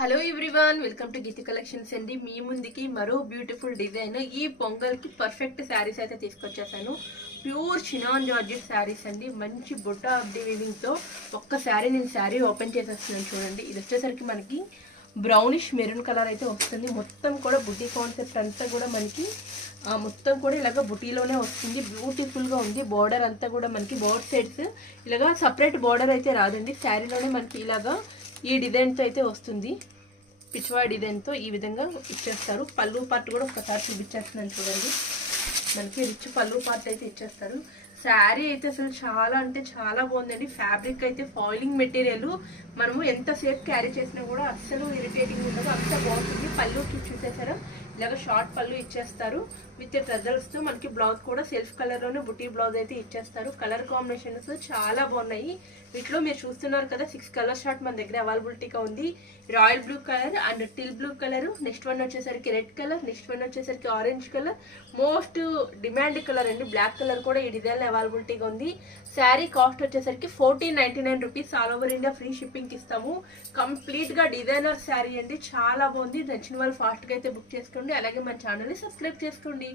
Hello everyone, welcome to Geethi collections అండి. మీ ముందుకి మరో బ్యూటిఫుల్ డిజైన్ ఈ పొంగల్కి పర్ఫెక్ట్ శారీస్ అయితే తీసుకొచ్చేసాను. ప్యూర్ చినాన్ జార్జెట్ శారీస్ అండి. మంచి బుట్ట ఆఫ్ ది వీవింగ్తో ఒక్క శారీ నేను శారీ ఓపెన్ చేసేస్తున్నాను చూడండి. ఇది వచ్చేసరికి మనకి బ్రౌనిష్ మెరూన్ కలర్ అయితే వస్తుంది. మొత్తం కూడా బుట్టి కాన్సెప్ట్ అంతా కూడా మనకి మొత్తం కూడా ఇలాగ బుటీలోనే వస్తుంది. బ్యూటిఫుల్గా ఉంది. బార్డర్ అంతా కూడా మనకి బోర్డ్ సైడ్స్ ఇలాగా సపరేట్ బార్డర్ అయితే రాదండి. శారీలోనే మనకి ఇలాగా ఈ డిజైన్తో అయితే వస్తుంది. పిచ్వా డిజైన్తో ఈ విధంగా ఇచ్చేస్తారు. పళ్ళు పార్ట్ కూడా ఒకసారి చూపించేస్తున్నాను చూడండి. మనకి రిచ్ పళ్ళు పార్ట్ అయితే ఇచ్చేస్తారు. శారీ అయితే అసలు చాలా అంటే చాలా బాగుందండి. ఫ్యాబ్రిక్ అయితే ఫాయిలింగ్ మెటీరియల్, మనము ఎంతసేపు క్యారీ చేసినా కూడా అస్సలు ఇరిటేటింగ్ ఉండదు, అంత బాగుంటుంది. పళ్ళు చూసేసారా, ఇలాగ షార్ట్ పళ్ళు ఇచ్చేస్తారు విత్ ట్రజల్స్తో. మనకి బ్లౌజ్ కూడా సెల్ఫ్ కలర్లోనే బుటీ బ్లౌజ్ అయితే ఇచ్చేస్తారు. కలర్ కాంబినేషన్స్ చాలా బాగున్నాయి. వీటిలో మీరు చూస్తున్నారు కదా 6 కలర్ షార్ట్ మన దగ్గర అవైలబిలిటీగా ఉంది. Royal blue colour and till blue colour, next one వచ్చేసరికి రెడ్ కలర్, నెక్స్ట్ వన్ వచ్చేసరికి orange colour, most demand colour అండి బ్లాక్ కలర్ కూడా ఈ డిజైన్ అవైలబిలిటీగా ఉంది. శారీ కాస్ట్ వచ్చేసరికి 1499 rupees. All over India free shipping ఇస్తాము. కంప్లీట్గా డిజైనర్ శారీ అండి, చాలా బాగుంది. నచ్చిన వాళ్ళు ఫాస్ట్గా అయితే బుక్ చేసుకోండి. అలాగే మన ఛానల్ని సబ్స్క్రైబ్ చేసుకోండి.